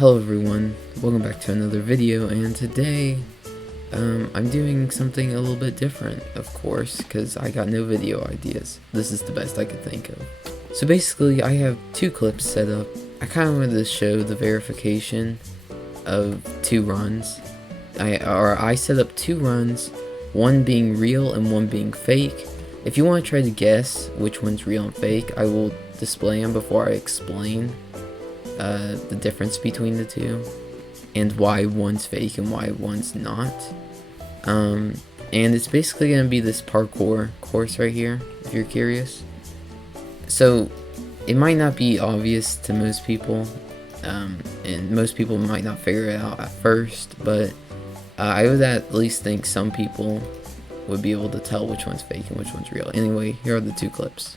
Hello everyone, welcome back to another video, and today I'm doing something a little bit different, of course, because I got no video ideas. This is the best I could think of. So basically, I have two clips set up. I kind of wanted to show the verification of two runs. I set up two runs, one being real and one being fake. If you want to try to guess which one's real and fake, I will display them before I explain the difference between the two and why one's fake and why one's not. And it's basically going to be this parkour course right here, if you're curious. So it might not be obvious to most people, and most people might not figure it out at first, but I would at least think some people would be able to tell which one's fake and which one's real. Anyway, here are the two clips.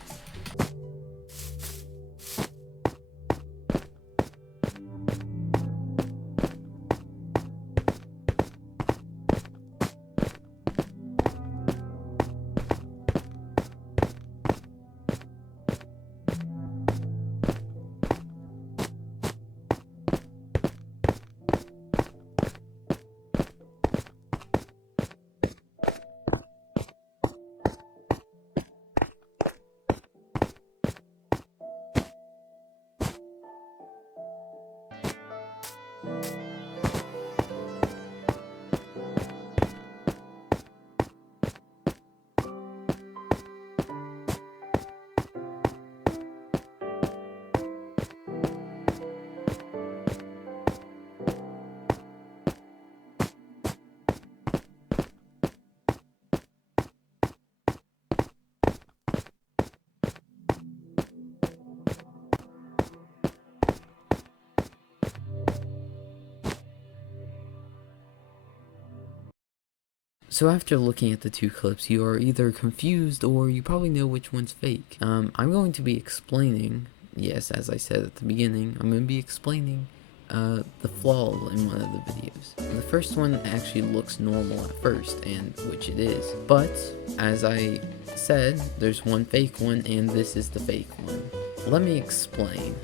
So after looking at the two clips, you are either confused or you probably know which one's fake. I'm going to be explaining, yes, as I said at the beginning, I'm going to be explaining the flaw in one of the videos. The first one actually looks normal at first, and which it is. But, as I said, there's one fake one, and this is the fake one. Let me explain.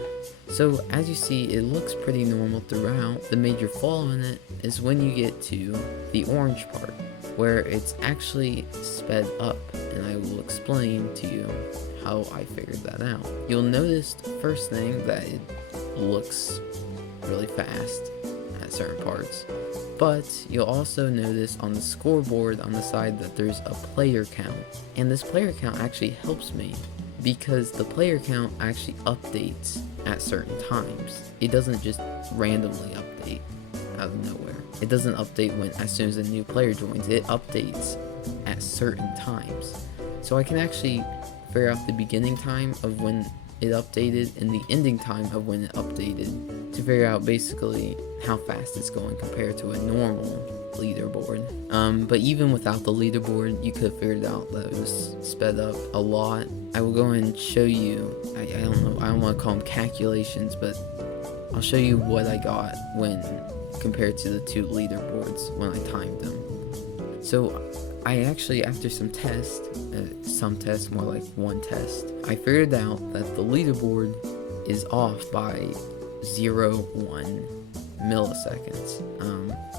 So, as you see, it looks pretty normal throughout. The major flaw in it is when you get to the orange part, where it's actually sped up, and I will explain to you how I figured that out. You'll notice, first thing, that it looks really fast at certain parts, but you'll also notice on the scoreboard on the side that there's a player count, and this player count actually helps me because the player count actually updates at certain times. It doesn't just randomly update out of nowhere. It doesn't update as soon as a new player joins. It updates at certain times. So I can actually figure out the beginning time of when it updated and the ending time of when it updated to figure out basically how fast it's going compared to a normal leaderboard. But even without the leaderboard, you could have figured out that it was sped up a lot. I will go and show you, I don't know, I don't want to call them calculations, but I'll show you what I got when compared to the two leaderboards when I timed them. So I actually, after some tests, more like one test, I figured out that the leaderboard is off by 0.1 milliseconds.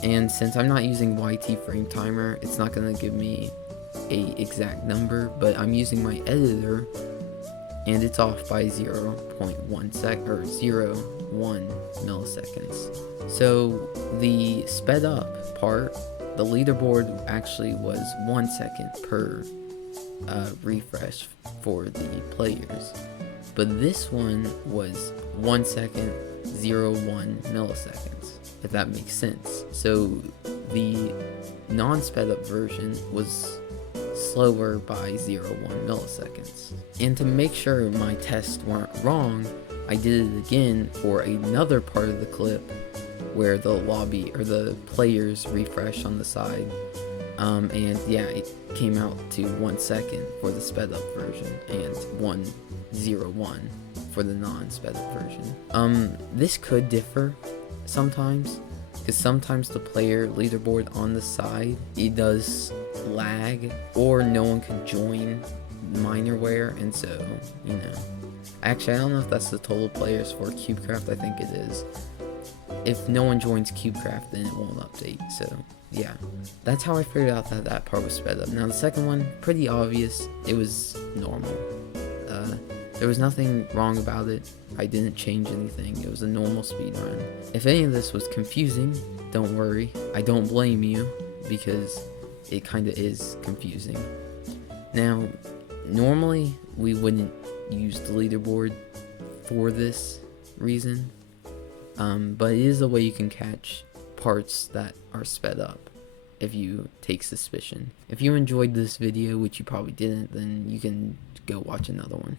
And since I'm not using YT frame timer, it's not going to give me a exact number, but I'm using my editor, and it's off by 0.1 milliseconds. So the sped up part, the leaderboard actually was 1 second per refresh for the players, but this one was 1 second 0.1 milliseconds, if that makes sense. So the non-sped up version was slower by 0.1 milliseconds. And to make sure my tests weren't wrong, I did it again for another part of the clip where the lobby or the players refresh on the side. And yeah, it came out to 1 second for the sped up version and 1.01 for the non-sped up version. This could differ sometimes, because sometimes the player leaderboard on the side, it does lag, or no one can join minorware, and so, you know. Actually, I don't know if that's the total players for cubecraft, I think it is. if no one joins cubecraft, then it won't update. So yeah, that's how I figured out that that part was sped up. Now the second one, pretty obvious. It was normal. There was nothing wrong about it. I didn't change anything. It was a normal speed run. If any of this was confusing, don't worry. I don't blame you, because it kind of is confusing. Now, normally we wouldn't use the leaderboard for this reason, but it is a way you can catch parts that are sped up if you take suspicion. If you enjoyed this video, which you probably didn't, then you can go watch another one.